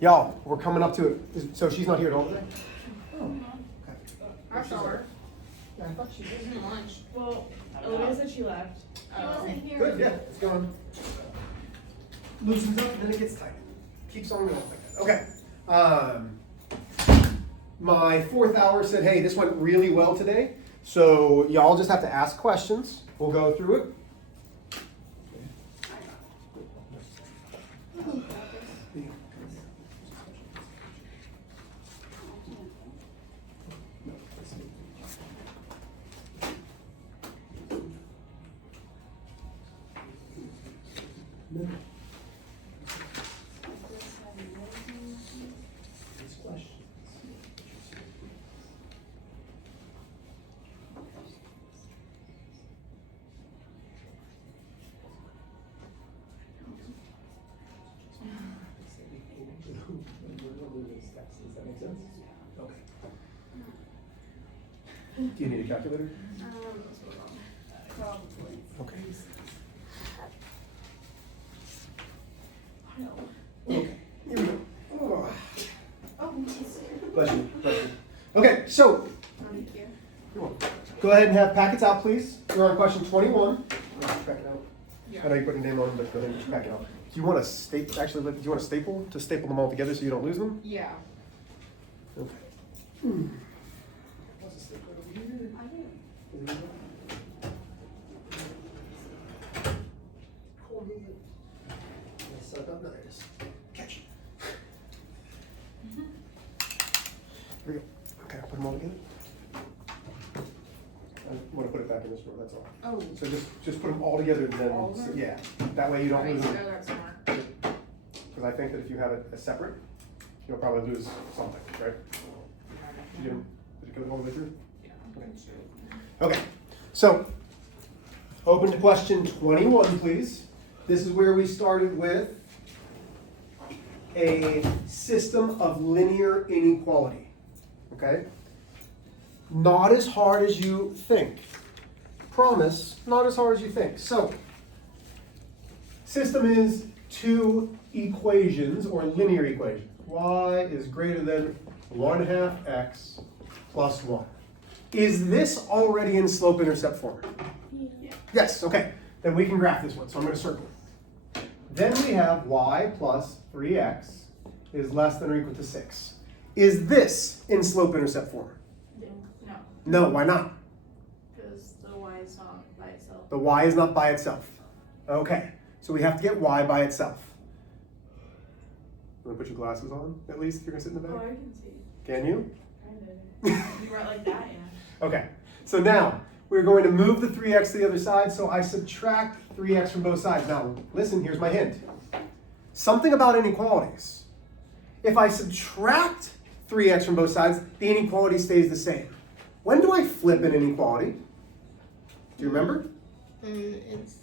Y'all, we're coming up to it. So she's not here at all today? Oh, okay. I saw her. Yeah, I thought she was. Eating lunch. Well, Olivia said she left. She wasn't here. Good, yeah, it's going. Loosens up, and then it gets tight. Keeps on going like that. Okay. My fourth hour said, hey, this went really well today. So y'all just have to ask questions. We'll go through it. Do you need a calculator? Probably. Okay. No. Okay. Here we go. Oh. Oh, Bless you. Bless you. Okay, so thank you. go ahead and have packets out, please. We're on question 21. Pack it out. Yeah. I know you put your name on them, but go ahead and just pack it out. Do you want a staple? Actually, do you want a staple to staple them all together so you don't lose them? Yeah. Okay. What's a stapler over here? I do. Cool, move it. Yes, I've got knives. Catch. Here we go. Okay, I'll put them all together. I want to put it back in this row, that's all. Oh. So just put them all together and then, All of them? yeah, that way you don't Alright, lose them. so that's smart. Because I think that if you have it as separate, you'll probably lose something, right? Did you go all the way through? Yeah. Okay, so open to question 21, please. This is where we started with a system of linear inequality, okay? Not as hard as you think. Promise, not as hard as you think. So, system is two equations, or linear equations. Y is greater than 1/2 x plus 1. Is this already in slope-intercept form? Yeah. Yes, okay. Then we can graph this one, so I'm going to circle it. Then we have y plus 3x is less than or equal to 6. Is this in slope-intercept form? No. No, why not? Because the y is not by itself. The y is not by itself. Okay, so we have to get y by itself. You want to put your glasses on, at least, if you're going to sit in the Oh, back? I can see. Can you? Kind of. You write like that, yeah. Okay, so now we're going to move the 3x to the other side, so I subtract 3x from both sides. Now, listen, here's my hint. Something about inequalities. If I subtract 3x from both sides, the inequality stays the same. When do I flip an inequality? Do you remember? It's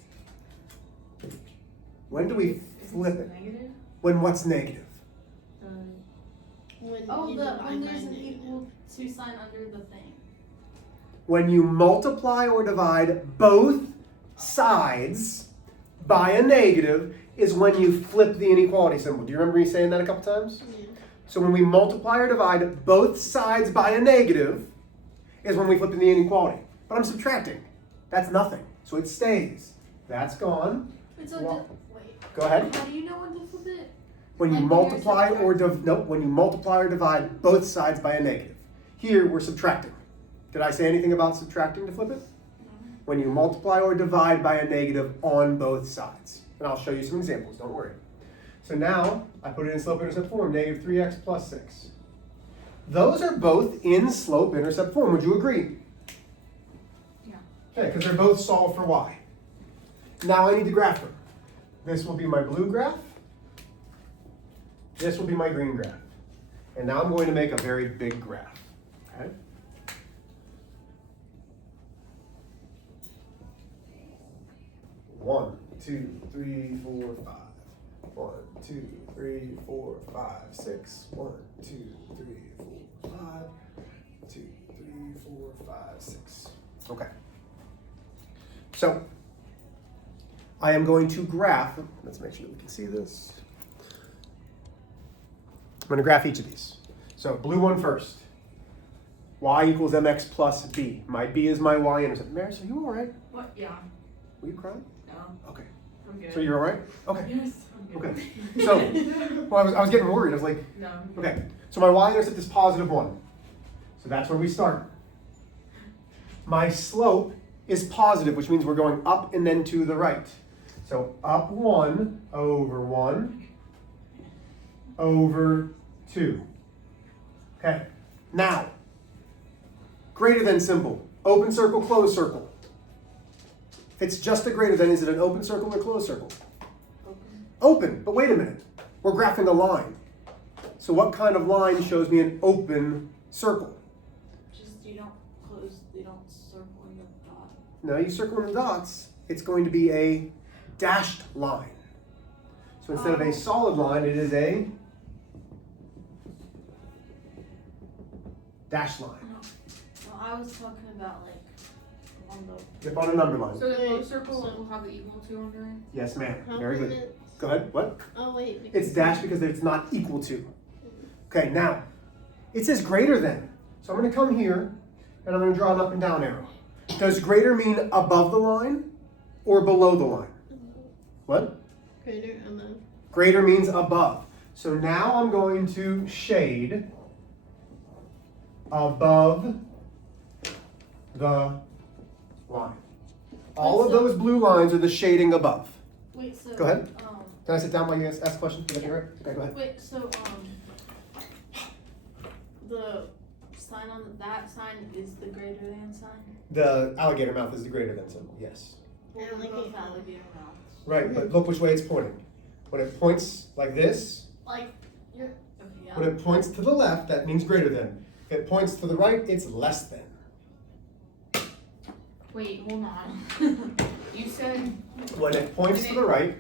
When do we flip it? Negative? When what's negative? when Oh, you when divide there's by an negative. equal to sign under the thing. When you multiply or divide both sides by a negative is when you flip the inequality symbol. Do you remember me saying that a couple times? Yeah. So when we multiply or divide both sides by a negative is when we flip the inequality. But I'm subtracting. That's nothing. So it stays. That's gone. Wait, so Well, wait. Go ahead. How do you know when to flip it? When you Like when you're multiply or when you multiply or divide both sides by a negative. Here we're subtracting. Did I say anything about subtracting to flip it? When you multiply or divide by a negative on both sides. And I'll show you some examples, don't worry. So now I put it in slope-intercept form, negative 3x plus 6. Those are both in slope-intercept form. Would you agree? Yeah. Okay, because they're both solved for y. Now I need to graph them. This will be my blue graph. This will be my green graph. And now I'm going to make a very big graph. Okay? One, two, three, four, five. 1, 2, 3, 4, 5, 6. 1, 2, 3, 4, 5. 2, 3, 4, 5, 6. Okay. So I am going to graph. Let's make sure that we can see this. I'm going to graph each of these. So blue one first. Y equals mx plus b. My b is my y-intercept. Maris, are you all right? What? Yeah. Were you crying? No. Okay. I'm good. So you're all right? Okay. Yes. I'm good. Okay. So, well, I was getting worried. I was like, No. I'm good. okay. So my y-intercept is positive 1. So that's where we start. My slope is positive, which means we're going up and then to the right. So up 1 over 1 over 2. Okay. Now, greater than symbol. Open circle, closed circle. If it's just a greater than, is it an open circle or closed circle? Open. Open, but wait a minute. We're graphing a line. So what kind of line shows me an open circle? Just you don't circle in the dot. No, you circle in the dots, it's going to be a dashed line. So instead of a solid line, it is a dashed line. No, I was talking about like on the. Yep, on a number line. So the Wait, closed circle so- will have the equal to under it? Yes, ma'am. How Very come good. it's- Go ahead. What? Oh wait. It's dashed because it's not equal to. Okay, now, it says greater than. So I'm going to come here, and I'm going to draw an up and down arrow. Does greater mean above the line or below the line? What? Greater amount. Greater means above. So now I'm going to shade above the line. All of those blue lines are the shading above. Wait. So. Go ahead. Can I sit down while you ask a question? Is that right? Okay, go ahead. Wait. So the sign on that sign is the greater than sign. The alligator mouth is the greater than symbol, yes. Well, they're Alligator. both alligator mouths. Right, but look which way it's pointing. When it points like this, Like you're. Okay. Yeah. when it points to the left, that means greater than. If it points to the right, it's less than. Wait, hold on. You said, When it points to the right,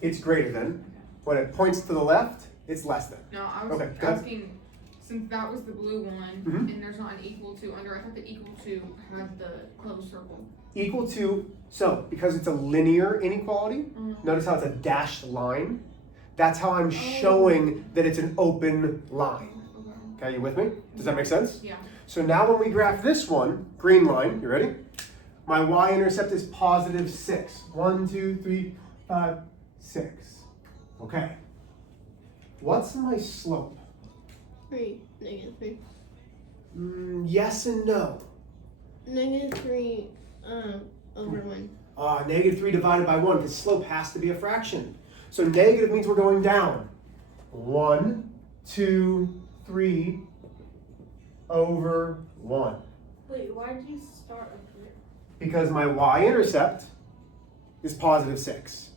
it's greater than. When it points to the left, it's less than. no, I was Okay, go ahead. asking, since that was the blue one, Mhm. and there's not an equal to under, I thought the equal to had the closed circle. Equal to, so because it's a linear inequality, notice how it's a dashed line? That's how I'm showing that it's an open line. Okay. Okay, you with me? Does that make sense? Yeah. So now when we graph this one, green line, you ready? My y-intercept is positive 6. 1, 2, 3, 5, 6. Okay. What's my slope? 3. -3. Yes and no. -3 over 1. -3 divided by 1, because slope has to be a fraction. So negative means we're going down. 1, 2, 3 over 1. Wait. Why did you start up here? Because my y-intercept is positive 6.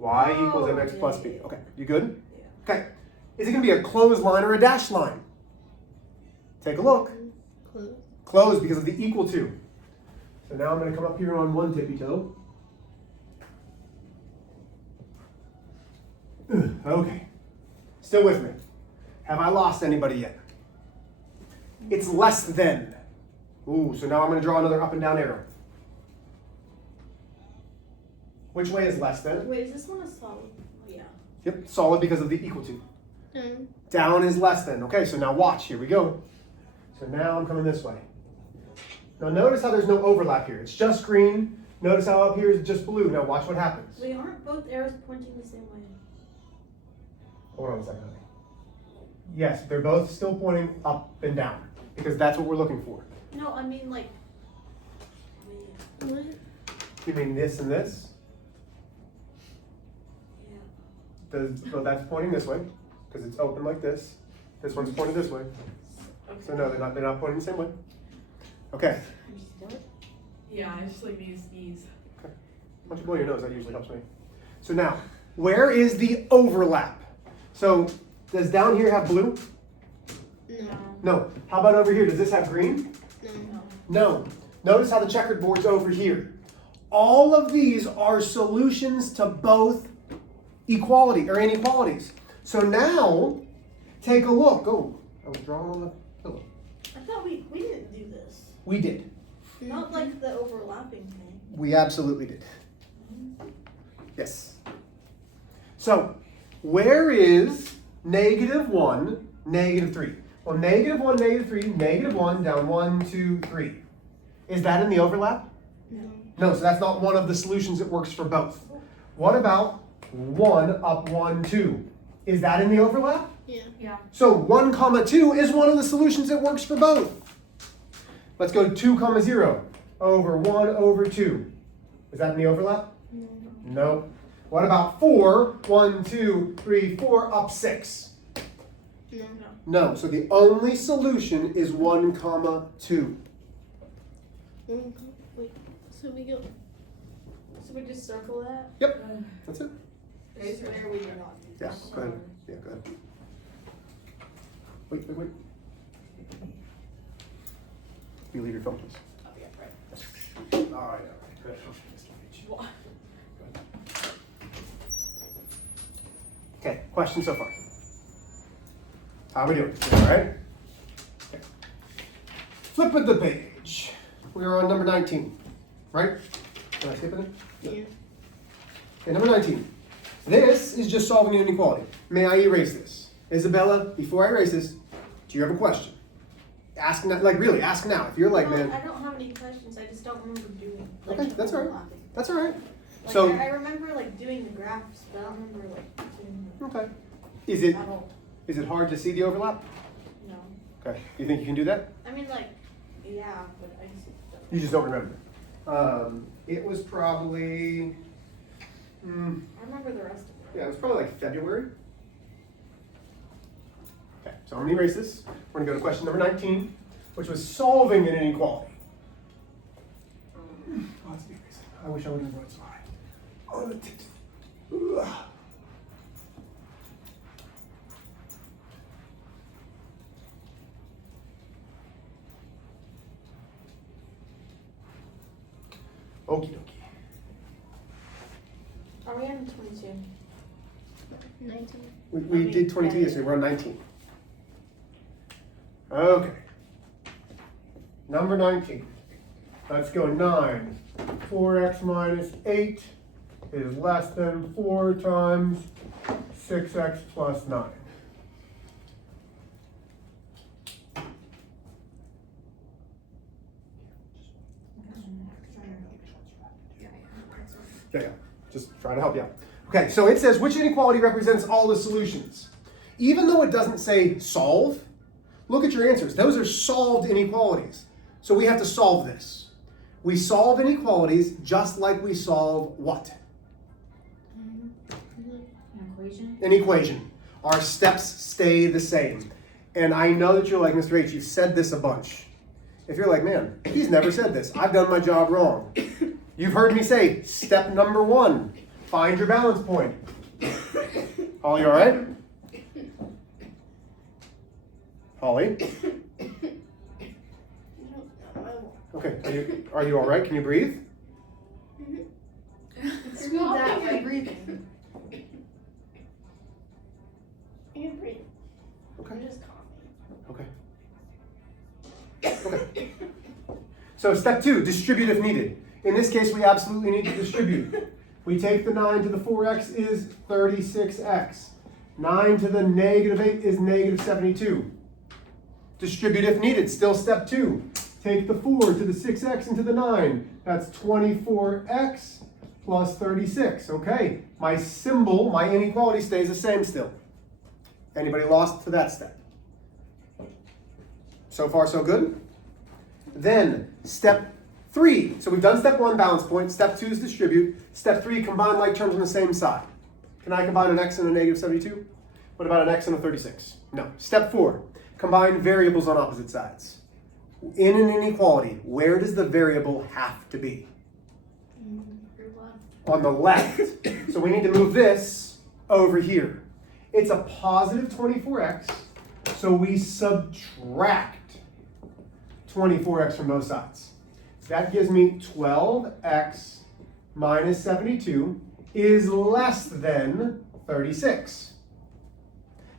Y equals mx plus b. Okay, you good? Yeah. Okay. Is it going to be a closed line or a dashed line? Take a look. Close. Closed because of the equal to. So now I'm going to come up here on one tippy toe. Okay. Still with me. Have I lost anybody yet? It's less than. Ooh, so now I'm going to draw another up and down arrow. Which way is less than? Wait. Is this one a solid? Yeah. Yep, solid because of the equal to. Down. Down is less than. Okay, so now watch. Here we go. So now I'm coming this way. Now notice how there's no overlap here. It's just green. Notice how up here is just blue. Now watch what happens. Wait. Aren't both arrows pointing the same way? Hold on a second. Yes, they're both still pointing up and down because that's what we're looking for. No. I mean like. Wait. What? You mean this and this? Yeah. So that's pointing this way because it's open like this. This one's pointed this way. So no, they're not pointing the same way. Okay. Yeah. I just like use these. Why don't you blow your nose? That usually helps me. So now, where is the overlap? So does down here have blue? No. No. How about over here? Does this have green? No. No. Notice how the checkered board's over here. All of these are solutions to both equality or inequalities. So now, take a look. Oh, I was drawing on the pillow. I thought we didn't do this. We did. Not like the overlapping thing. We absolutely did. Yes. So, where is -1, -3. Well, -1, -3, -1, down 1, 2, 3. Is that in the overlap? No. No, so that's not one of the solutions that works for both. What about 1 up 1, 2? Is that in the overlap? Yeah. Yeah. So 1, 2 is one of the solutions that works for both. Let's go 2, 0 over 1 over 2. Is that in the overlap? No. No. What about 4, 1, 2, 3, 4 up 6? No. No. So the only solution is 1, 2. Wait. So we go. So we just circle that? Yep. That's it. Okay, so there we do not do Yeah, this. go ahead. Yeah, go ahead. Wait. You leave your phone, please. Oh, yeah, right. All right. Good. What? Okay, questions so far? How are we doing? All right? Okay. Flip of the page. We are on number 19, right? Can I skip it? Yeah. Okay, number 19. This is just solving an inequality. May I erase this? Isabella, before I erase this, do you have a question? Ask now, like really, ask now. If you're like, No, man, I don't have any questions, I just don't remember doing. Okay, that's all right. overlapping. that's all right. Like, So, I remember like doing the graphs, but I don't remember like doing okay. Is it it at all. is it hard to see the overlap? No. Okay. You think you can do that? I mean, like, yeah, but I just don't. You just don't remember. It was probably, I remember the rest of it. yeah, it was probably like February. Okay, so I'm gonna erase this. We're gonna go to question number 19, which was solving an inequality. Lots of erasing. I wish I would have wrote so high. Oh, the tips. Ugh. Okie dokie. Are we on 22? 19. We did 22 yesterday, we're on 19. Okay. Number 19. Let's go 9. 4x minus 8 is less than 4 times 6x plus 9. Yeah. Just trying to help you out. Okay, so it says which inequality represents all the solutions. Even though it doesn't say solve, look at your answers. Those are solved inequalities. So we have to solve this. We solve inequalities just like we solve what? An equation. An equation. Our steps stay the same. And I know that you're like, Mr. H, you've said this a bunch. If you're like, man, he's never said this. I've done my job wrong. You've heard me say, step number 1, find your balance point. Holly, all right? Holly? Okay, are you all right? Can you breathe? It's not that way breathing. You can breathe. Okay. I'm just coughing. Okay. So step 2, distribute if needed. In this case, we absolutely need to distribute. We take the 9 to the 4x is 36x. 9 to the negative 8 is negative 72. Distribute if needed, still step 2. Take the 4 to the 6x into the 9. That's 24x plus 36. Okay, my symbol, my inequality stays the same still. Anybody lost to that step? So far, so good? Then, step 3. So we've done step 1, balance point. Step 2 is distribute. Step 3, combine like terms on the same side. Can I combine an x and a negative 72? What about an x and a 36? No. Step 4, combine variables on opposite sides. In an inequality, where does the variable have to be? Your left. On the left. So we need to move this over here. It's a positive 24x, so we subtract 24x from both sides. So that gives me 12x minus 72 is less than 36.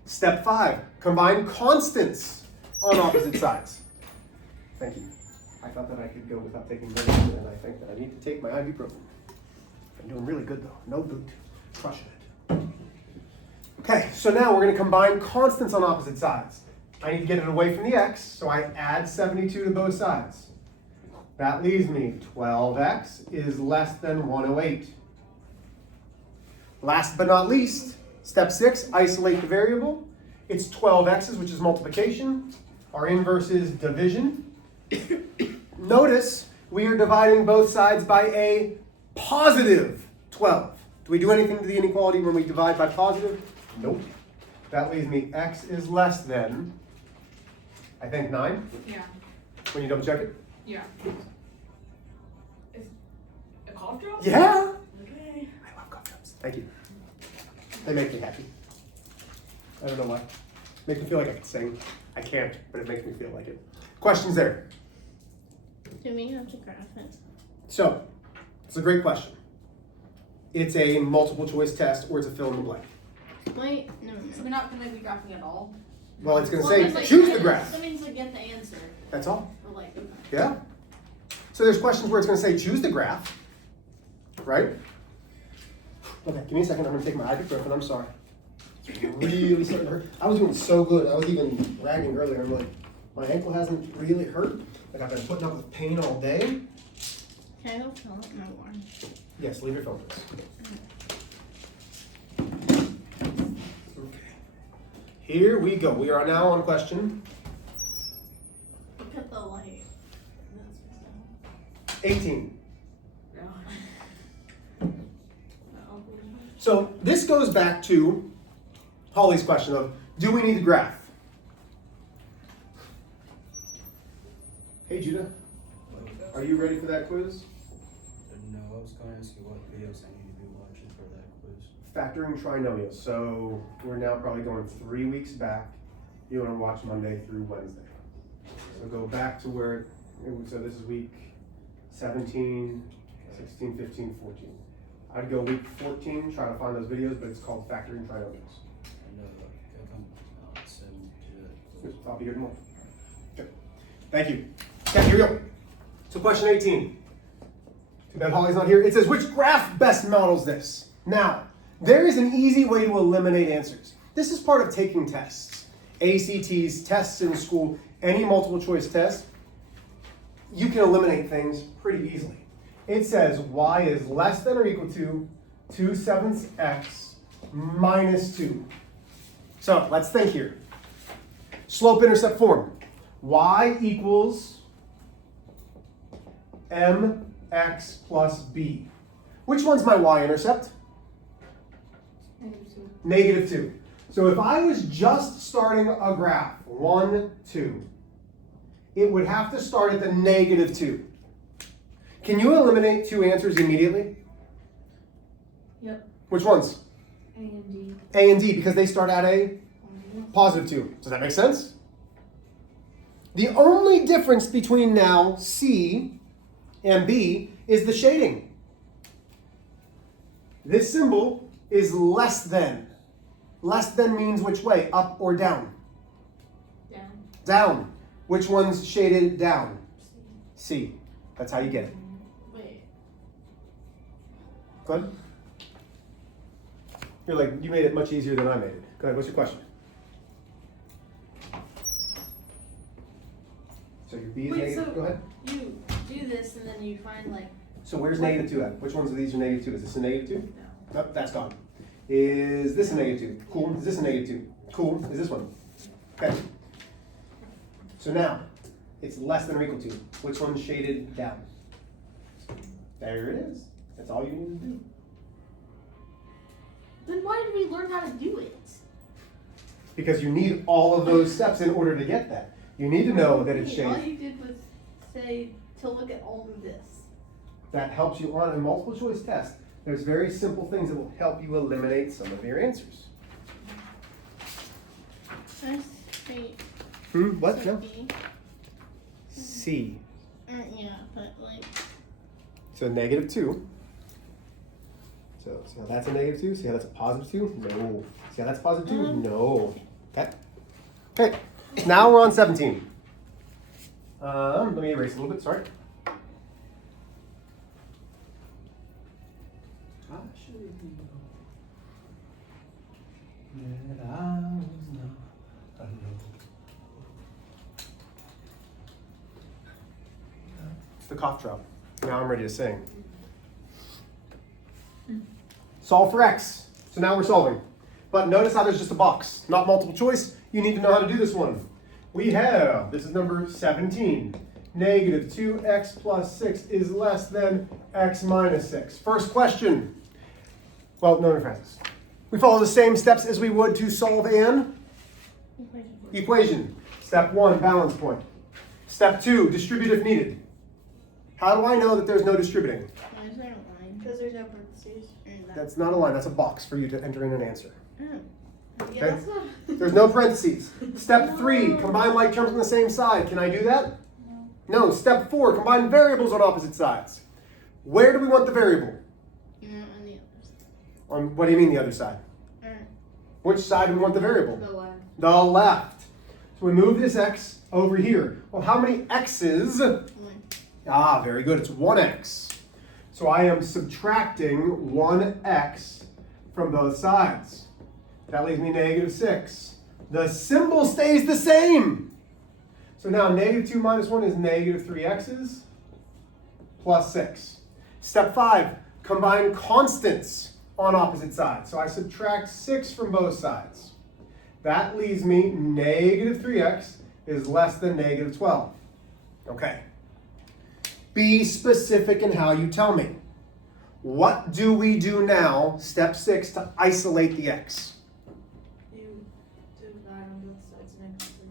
Step 5, combine constants on opposite sides. Thank you. I thought that I could go without taking medicine, and I think that I need to take my ibuprofen. I'm doing really good though. No boot. Crushing it. Okay, so now we're going to combine constants on opposite sides. I need to get it away from the x, so I add 72 to both sides. That leaves me 12x is less than 108. Last but not least, step 6, isolate the variable. It's 12x's, which is multiplication. Our inverse is division. Notice we are dividing both sides by a positive 12. Do we do anything to the inequality when we divide by positive? Nope. That leaves me x is less than, I think, 9. Yeah. When you double check it? Yeah. Is a cough drop? Yeah. Okay. I love cough drops. Thank you. They make me happy. I don't know why. Make me feel like I can sing. I can't, but it makes me feel like it. Questions there? Do we have to graph it? So, it's a great question. It's a multiple choice test or it's a fill in the blank. Wait, no. So we're not gonna be graphing at all? Well, it's going to Well, say it's like, choose the graph. That means like get the answer. That's all. Or like, okay. Yeah. So there's questions where it's going to say choose the graph, right? Okay, give me a second. I'm going to take my ibuprofen. I'm sorry. It's really starting to hurt. I was doing so good. I was even bragging earlier. I'm like, my ankle hasn't really hurt. Like I've been putting up with pain all day. Can I go fill up my water? Yes, leave your phone, please. Okay. Here we go. We are now on question Look at the light. That's what's 18. down. No. So this goes back to Holly's question of, do we need a graph? Hey Judah, are you ready for that quiz? No, I was going to ask you what videos I need to be watching for that quiz. Factoring trinomials. So we're now probably going 3 weeks back. You want to watch Monday through Wednesday. So go back to where, so this is week 17, 16, 15, 14. I'd go week 14, try to find those videos, but it's called Factoring Trinomials. And I'll send to it. I'll be here tomorrow. Okay. Thank you. Okay, here we go. So question 18. Too bad Holly's not here. It says, which graph best models this? Now, there is an easy way to eliminate answers. This is part of taking tests. ACTs, tests in school, any multiple choice test. You can eliminate things pretty easily. It says y is less than or equal to 2/7 x minus 2. So let's think here. Slope-intercept form. Y equals mx plus b. Which one's my y-intercept? -2. So if I was just starting a graph, 1, 2, it would have to start at the -2. Can you eliminate two answers immediately? Yep. Which ones? A and D. A and D, because they start at a +2. Does that make sense? The only difference between now C and B is the shading. This symbol is less than. Less than means which way? Up or down? Down. Down. Which one's shaded down? C. That's how you get it. Wait. Go ahead. You're like, you made it much easier than I made it. Go ahead, what's your question? So your B is Wait, negative, so- go ahead. You do this and then you find like, So where's -2 at? Which ones of these are -2? Is this a -2? no. Nope, that's gone. Is this a -2? Cool. Is this a -2? Cool. Is this one? Okay. So now, it's less than or equal to. Which one's shaded down? There it is. That's all you need to do. Then why did we learn how to do it? Because you need all of those steps in order to get that. You need to know that it's All shaded. you did was say to look at all of this. That helps you on a multiple choice test. There's very simple things that will help you eliminate some of your answers. That's straight. What? So No. B. C. Yeah, but like. So -2. So see how that's a -2? See how that's a +2? No. See how that's +2? No. Okay. Okay. Now we're on 17. Let me erase a little bit, sorry. the cough drop. Now I'm ready to sing. Solve for x. So now we're solving. But notice how there's just a box, not multiple choice. You need to know how to do this one. We have, this is number 17. Negative 2x plus 6 is less than x minus 6. First question. Well, no, Francis. We follow the same steps as we would to solve an equation. Step 1, balance point. Step 2, distribute if needed. How do I know that there's no distributing? Why is there a line? Because there's no parentheses. That's not a line, that's a box for you to enter in an answer. Oh. Yeah, that's not. There's no parentheses. Step 3, combine like terms on the same side. Can I do that? No. Step 4, combine variables on opposite sides. Where do we want the variable? No, on the other side. On, what do you mean the other side? Which side do we want the variable? The left. The left. So we move this x over here. Well, how many x's? 1. Ah, very good. It's 1x. So I am subtracting 1x from both sides. That leaves me negative 6. The symbol stays the same. So now negative 2 minus 1 is negative 3x's plus 6. Step 5, combine constants on opposite sides. So I subtract 6 from both sides. That leaves me negative 3x is less than negative 12. Okay. Be specific in how you tell me. What do we do now, step 6, to isolate the x? You divide on both sides next to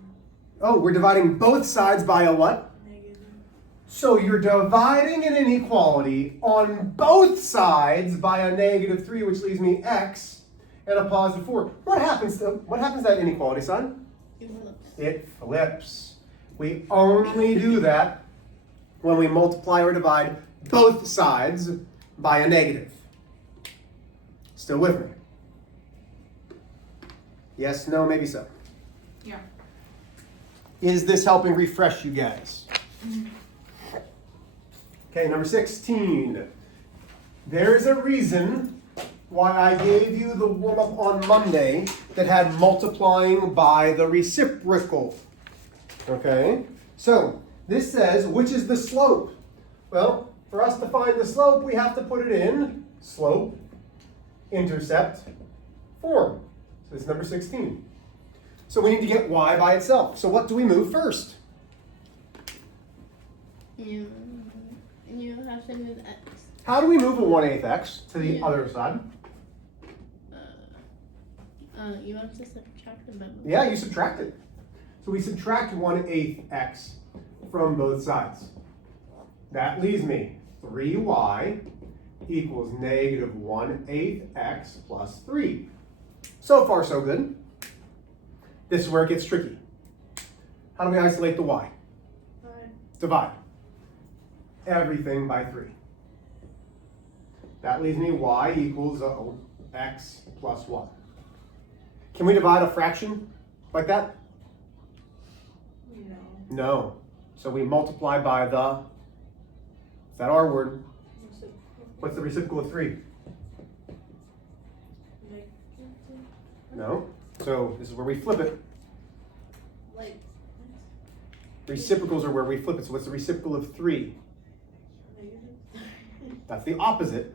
Oh, we're dividing both sides by a what? negative. So you're dividing an inequality on both sides by a negative 3, which leaves me x, and a positive 4. What happens to that inequality sign? It flips. We only do that when we multiply or divide both sides by a negative. Still with me? Yes, no, maybe so. Yeah. Is this helping refresh you guys? Okay, number 16. There's a reason why I gave you the warm-up on Monday that had multiplying by the reciprocal. Okay, so this says, which is the slope? Well, for us to find the slope, we have to put it in slope, intercept, form. So this is number 16. So we need to get y by itself. So what do we move first? You have to move x. How do we move a 1/8 x to the other side? You have to subtract them both. Yeah, you subtract it. So we subtract 1/8 x from both sides. That leaves me 3y equals negative 1/8 x plus 3. So far, so good. This is where it gets tricky. How do we isolate the y? Divide. Everything by 3. That leaves me y equals x plus 1. Can we divide a fraction like that? No. No. So we multiply by the, is that our word? What's the reciprocal of 3? No. So this is where we flip it. Like. Reciprocals are where we flip it. So what's the reciprocal of 3? That's the opposite.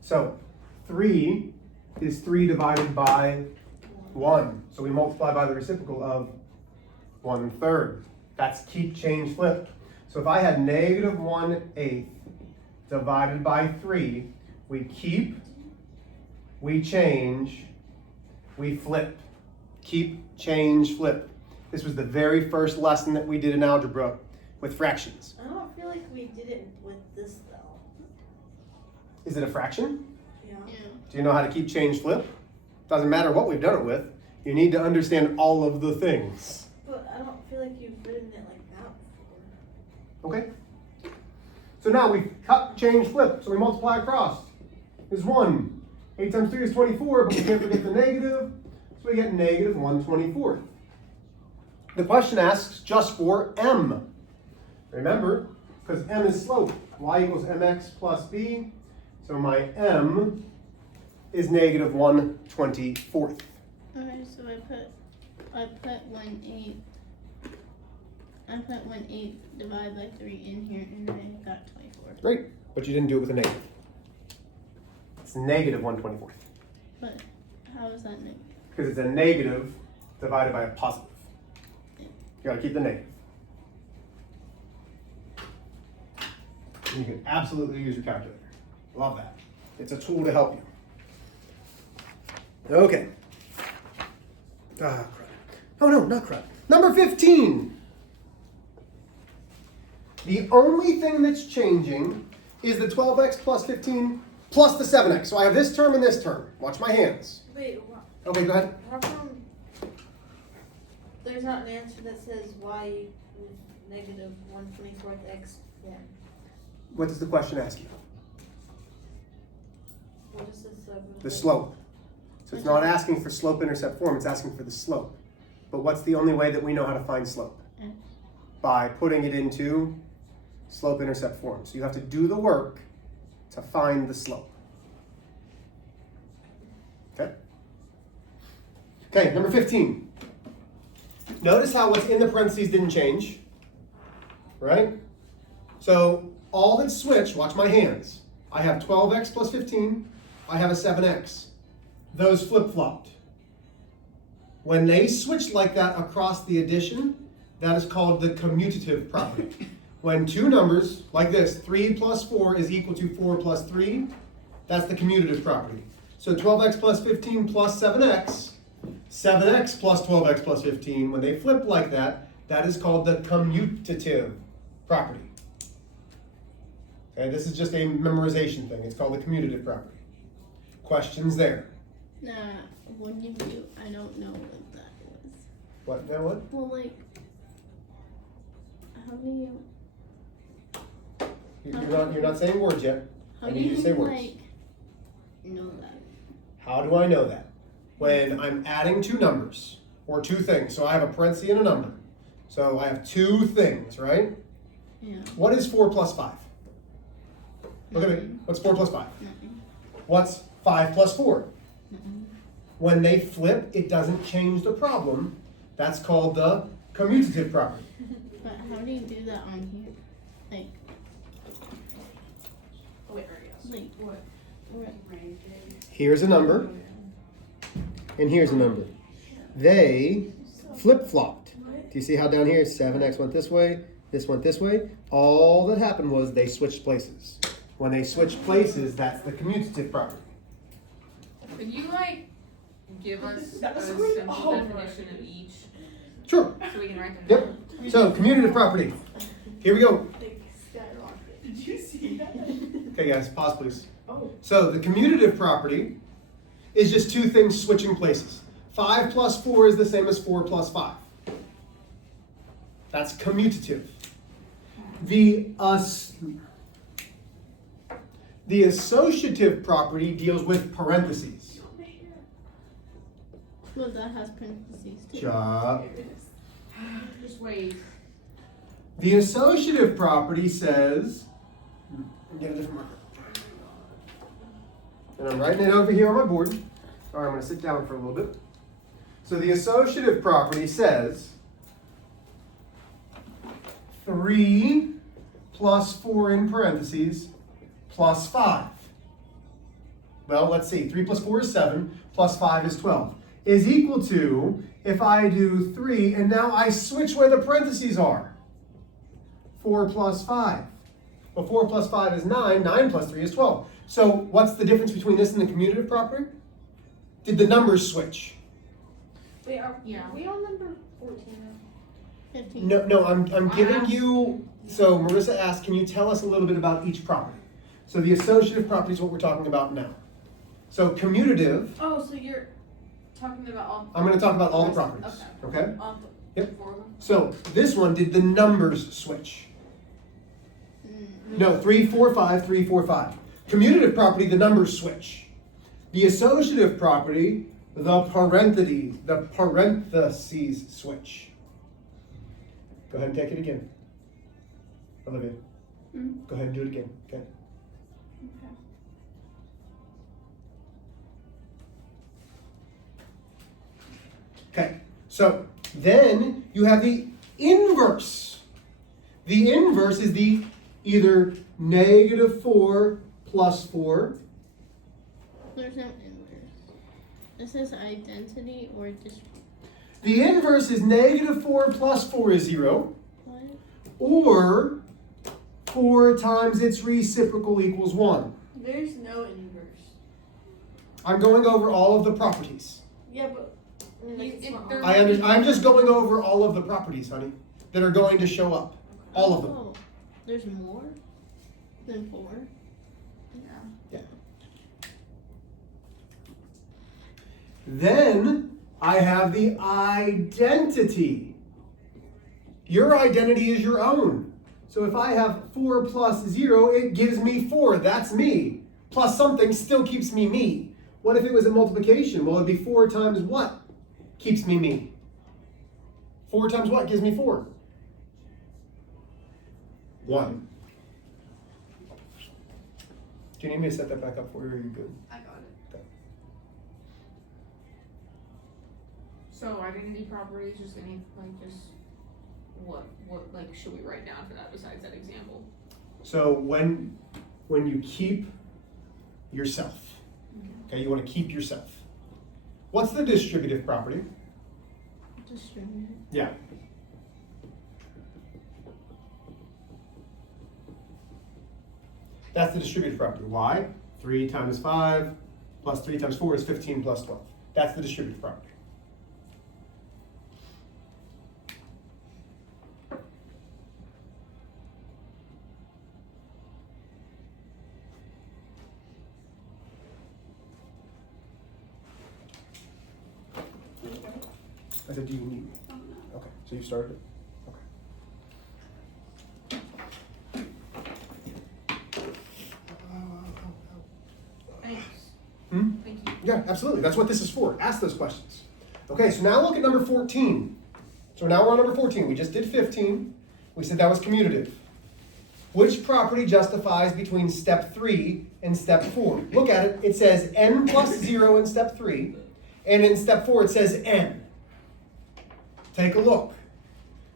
So 3 is 3 divided by 1. So we multiply by the reciprocal of 1/3. That's keep, change, flip. So if I had negative 1/8 divided by 3, we keep, we change, we flip. Keep, change, flip. This was the very first lesson that we did in algebra with fractions. I don't feel like we did it with this though. Is it a fraction? Yeah. Do you know how to keep, change, flip? Doesn't matter what we've done it with. You need to understand all of the things. But I don't feel like you've written it like that before. Okay? So now we cut, change, flip. So we multiply across. Is 1. 8 times 3 is 24, but we can't forget the negative. So we get negative 1/24. The question asks just for m. Remember, because m is slope. Y equals mx plus b. So my m is negative 1/24. Okay, so I put 1/8 I put 1/8 divided by 3 in here and I got 24. Great, but you didn't do it with a negative. It's negative 1/24. But how is that negative? Because it's a negative divided by a positive. You gotta keep the negative. And you can absolutely use your calculator. Love that. It's a tool to help you. Okay. Ah, crud. Oh no, not crud. Number 15. The only thing that's changing is the 12x plus 15 plus the 7x. So I have this term and this term. Watch my hands. Wait, Okay, go ahead. how come there's not an answer that says y equals negative 1/24 x squared? What does the question ask you? What is this? The slope. So it's not asking for slope-intercept form, it's asking for the slope. But what's the only way that we know how to find slope? X. By putting it into slope-intercept form. So you have to do the work to find the slope. Okay? Okay, number 15. Notice how what's in the parentheses didn't change, right? So all that switched, watch my hands. I have 12x plus 15, I have a 7x. Those flip-flopped. When they switch like that across the addition, that is called the commutative property. When two numbers, like this, 3 plus 4 is equal to 4 plus 3, that's the commutative property. So 12x plus 15 plus 7x, 7x plus 12x plus 15, when they flip like that, that is called the commutative property. Okay, this is just a memorization thing. It's called the commutative property. Questions there? Nah, when you do, I don't know what that was. What, now what? Well, like, how do you, You're not saying words yet. how I do need you to say words. like, know that? How do I know that? When I'm adding two numbers, or two things. So I have a parenthesis and a number. So I have two things, right? Yeah. What is 4 plus 5? Look at me. Nothing. What's 4 plus 5? Nothing. What's 5 plus 4? Nothing. When they flip, it doesn't change the problem. That's called the commutative property. But how do you do that on here? Like, Oh, wait, right, yes. like, what? Here's a number, and here's a number. They flip-flopped. Do you see how down here 7x went this way, this went this way? All that happened was they switched places. When they switch places, that's the commutative property. Could you like give us a That's simple great. Oh, definition of each Sure. so we can write them Yep. So commutative property. Here we go. Did you see that? Okay, guys, pause please. Oh. So the commutative property is just two things switching places. 5 plus 4 is the same as 4 plus 5. That's commutative. The associative property deals with parentheses. Well, that has parentheses too. Job. Just wait. The associative property says, get a different marker. And I'm writing it over here on my board. All right, I'm going to sit down for a little bit. So the associative property says 3 plus 4 in parentheses plus 5. Well, let's see. 3 plus 4 is 7, plus 5 is 12. Is equal to, if I do 3, and now I switch where the parentheses are. 4 plus 5. Well, 4 plus 5 is 9, 9 plus 3 is 12. So what's the difference between this and the commutative property? Did the numbers switch? Wait, are Yeah. we on number 14 now? 15. No, I'm I giving asked- you, so Marissa asked, can you tell us a little bit about each property? So the associative property is what we're talking about now. So commutative, Oh, so you're talking about all. I'm going to talk about all the properties, Okay. okay? All Yep. 4 of them? So this one, did the numbers switch? No, 3, 4, 5, 3, 4, 5. Commutative property, the numbers switch. The associative property, the parentheses switch. Go ahead and take it again. Olivia. Go ahead and do it again, okay? Okay, so then you have the inverse. The inverse is the either -4 plus 4. There's no inverse. It says identity or The inverse is -4 plus 4 is 0. what? Or 4 times its reciprocal equals 1. There's no inverse. I'm going over all of the properties. Yeah, but I mean, like, it's not There- on- I'm just going over all of the properties, honey, that are going to show up. All of them. Oh, there's more than 4. Yeah. Then I have the identity. Your identity is your own. So if I have 4 plus 0, it gives me 4. That's me. Plus something still keeps me me. What if it was a multiplication? Well, it'd be 4 times what keeps me me? 4 times what gives me 4? 1. Do you need me to set that back up for you, or are you good? I got it. Okay. So identity properties, just any, like, just what, like, should we write down for that besides that example? So when you keep yourself, okay, you want to keep yourself. What's the distributive property? Distributed. Yeah. That's the distributive property. Why? 3 times 5 plus 3 times 4 is 15 plus 12. That's the distributive property. I said, do you need me? Okay, so you started it? Thanks. Hmm? Thank you. Yeah, absolutely. That's what this is for. Ask those questions. Okay, so now look at number 14. So now we're on number 14. We just did 15. We said that was commutative. Which property justifies between step 3 and step 4? Look at it. It says n plus 0 in step 3. And in step 4 it says n. Take a look.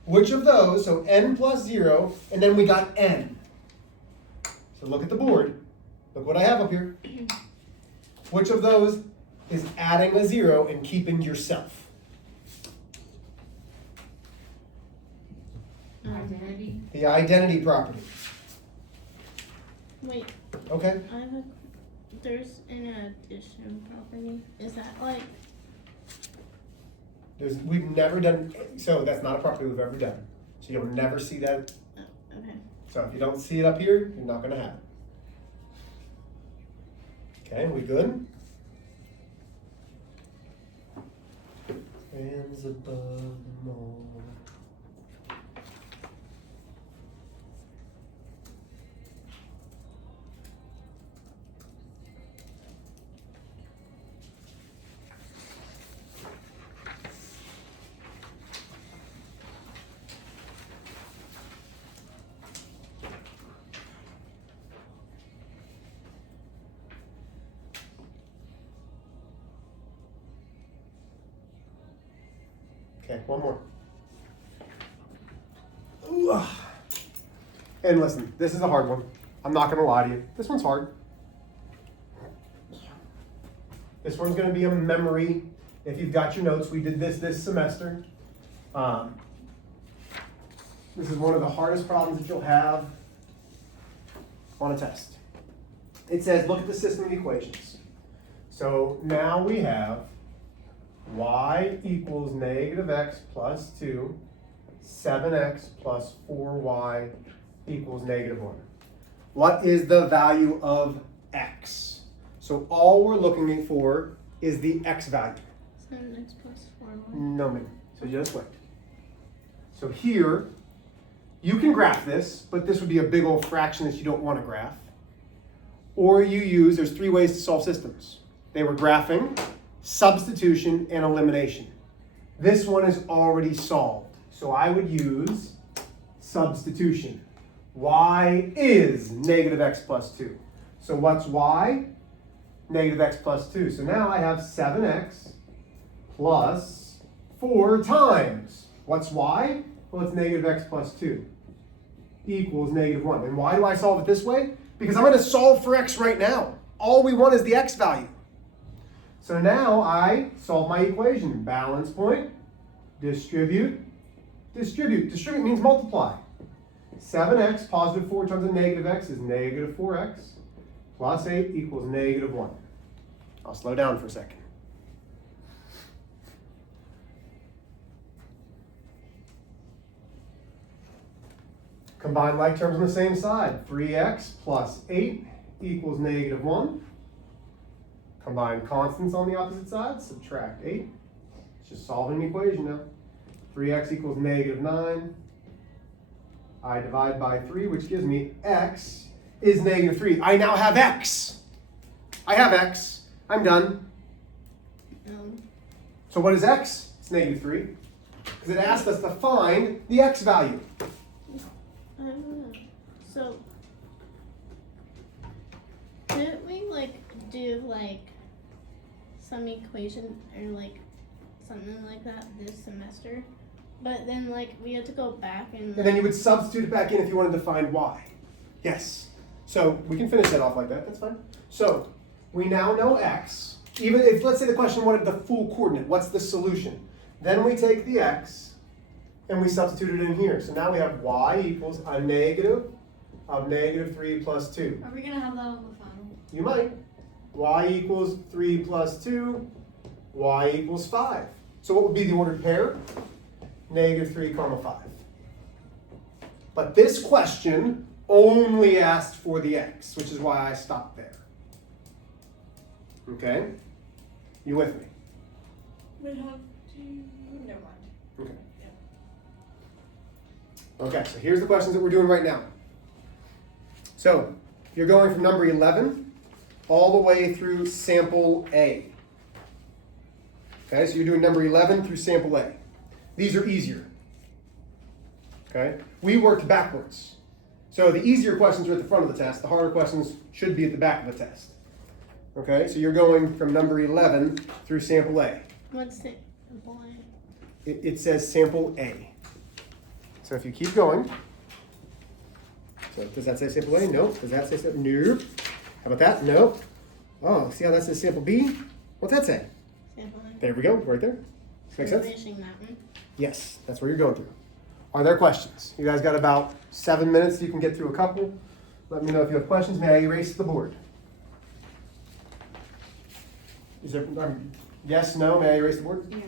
Which of those, so n plus 0, and then we got n. So look at the board. Look what I have up here. Which of those is adding a 0 and keeping yourself? Identity. The identity property. Wait, Okay? I have a. There's an addition property. Is that like? We've never done, so that's not a property we've ever done. So you'll never see that. Oh, okay. So if you don't see it up here, you're not going to have it. Okay, we good? Hands above them all. Okay, one more. Ooh, ah. And listen, this is a hard one. I'm not going to lie to you. This one's hard. This one's going to be a memory. If you've got your notes, we did this semester. This is one of the hardest problems that you'll have on a test. It says, look at the system of equations. So now we have y equals -x plus 2, 7x plus 4y equals -1. What is the value of x? So all we're looking for is the x value. 7x plus 4y. No, ma'am. So just wait. So here, you can graph this, but this would be a big old fraction that you don't want to graph. Or you use, there's 3 ways to solve systems. They were graphing, substitution, and elimination. This one is already solved. So I would use substitution. Y is -x plus 2. So what's y? -x plus 2. So now I have 7x plus 4 times. What's y? Well, it's negative x plus 2 equals negative 1. And why do I solve it this way? Because I'm going to solve for x right now. All we want is the x value. So now I solve my equation. Balance point, distribute, distribute. Distribute means multiply. 7x, positive 4 times a negative x is negative 4x, plus 8 equals negative 1. I'll slow down for a second. Combine like terms on the same side. 3x plus 8 equals negative 1. Combine constants on the opposite side. Subtract 8. It's just solving an equation now. 3x equals negative 9. I divide by 3, which gives me x is negative 3. I now have x. I have x. I'm done. So what is x? It's negative 3. Because it asked us to find the x value. I don't know. So, didn't we do some equation or something like that this semester? But then we had to go back and. And then you would substitute it back in if you wanted to find y. Yes. So we can finish that off like that. That's fine. So we now know x. Even if, let's say the question wanted the full coordinate, what's the solution? Then we take the x and we substitute it in here. So now we have y equals a negative of negative 3 plus 2. Are we gonna have that on the final? You might. Y equals 3 plus 2. Y equals 5. So what would be the ordered pair? Negative 3 comma 5. But this question only asked for the x, which is why I stopped there. Okay? You with me? We have to. Never mind. Okay. Okay, so here's the questions that we're doing right now. So, you're going from number 11 all the way through sample A. Okay, so you're doing number 11 through sample A. These are easier. Okay? We worked backwards. So the easier questions are at the front of the test. The harder questions should be at the back of the test. Okay, so you're going from number 11 through sample A. What's it? It says sample A. So if you keep going. So does that say sample A? Nope. Does that say sample? Nope. How about that? Nope. Oh, see how that says sample B? What's that say? Sample A. There we go, right there. Make sense? Finishing that one. Yes, that's where you're going through. Are there questions? You guys got about 7 minutes. You can get through a couple. Let me know if you have questions. May I erase the board? Is there, yes, no? May I erase the board? Yeah.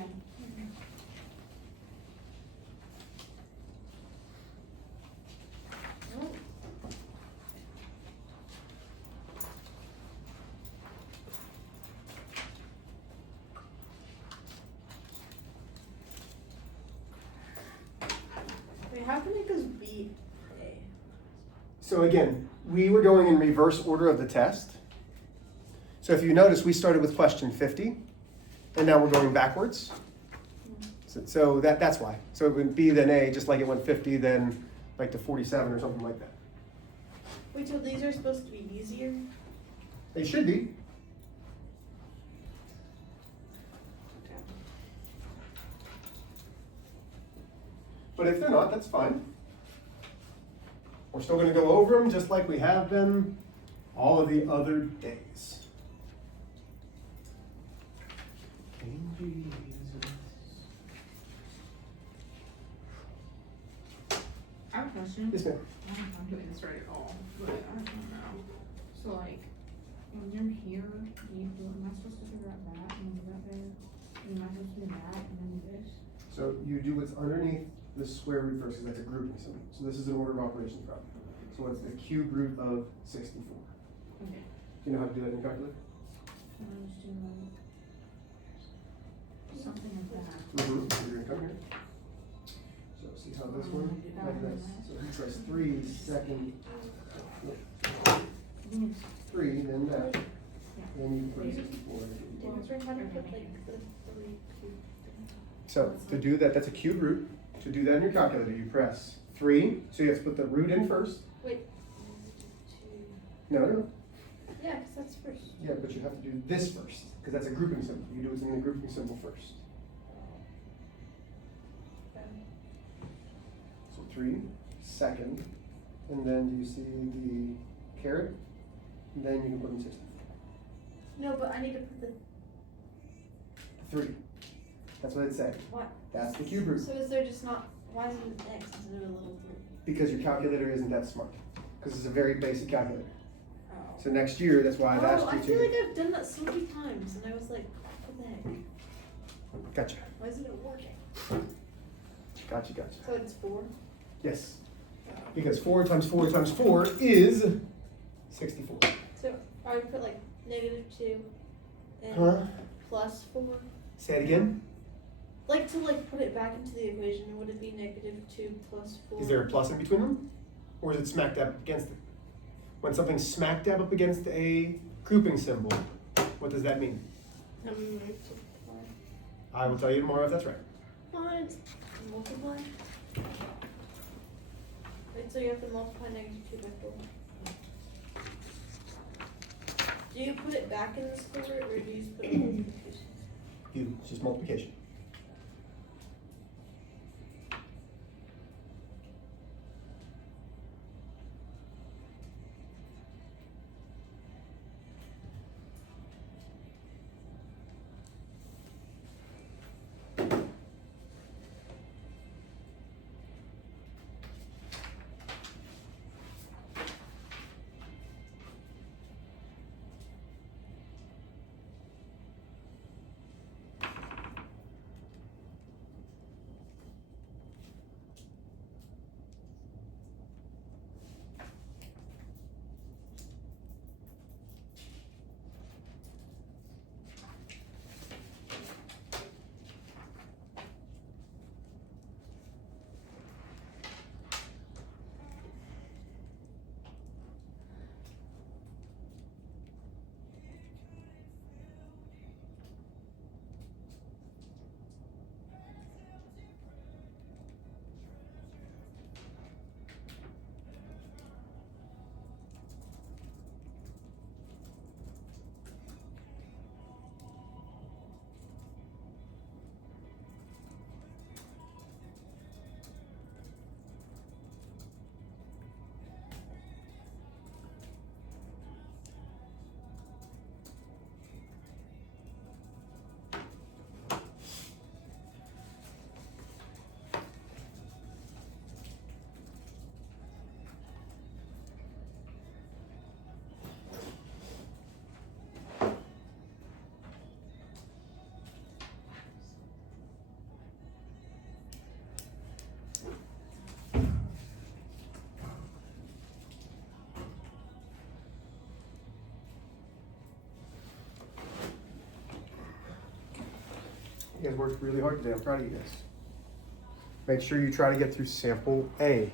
Wait, how can it goes B A? So again, we were going in reverse order of the test. So if you notice, we started with question 50, and now we're going backwards. So that's why. So it would B then A, just like it went 50, then like to 47 or something like that. Wait, so these are supposed to be easier? They should be. Okay. But if they're not, that's fine. We're still going to go over them just like we have been all of the other days. I have a question. Yes, ma'am. I don't know if I'm doing this right at all, but I don't know. So when you're here, am I supposed to figure out that and then do that there? And am I supposed to do that and then do this? So you do what's underneath the square root first, because that's a grouping symbol. So this is an order of operations problem. So what's the cube root of 64? Okay. Do you know how to do that in your calculator? So I just do something like that. Mm-hmm. You're gonna come here. So see how this one, like this. So you press 3, second, 3, then that. Then you put 64. So to do that, that's a cube root. To do that in your calculator, you press 3. So you have to put the root in first. Wait. No. Yeah, because that's first. Yeah, but you have to do this first, because that's a grouping symbol. You do what's in the grouping symbol first. 3, second, and then do you see the caret? And then you can put in 64. No, but I need to put the 3. That's what it said. what? That's the cube root. So is there just not? Why is it an X instead of a little 3? Because your calculator isn't that smart. Because it's a very basic calculator. Oh. So next year, that's why I've asked I you feel to. like I've done that so many times, and I was like, what the heck? Gotcha. Why isn't it working? Gotcha. So it's 4. Yes. Because 4 times 4 times 4 is 64. So I would put like -2 and Huh? +4. Say it again. Like to put it back into the equation, would it be -2 + 4? Is there a plus in between them? Or is it smack dab against it? When something's smack dab up against a grouping symbol, what does that mean? Multiply. I will tell you tomorrow if that's right. What? Multiply? Right, so you have to multiply -2 by 4. Do you put it back in the square root, or do you just put it in multiplication? It's just multiplication. You guys worked really hard today. I'm proud of you guys. Make sure you try to get through sample A.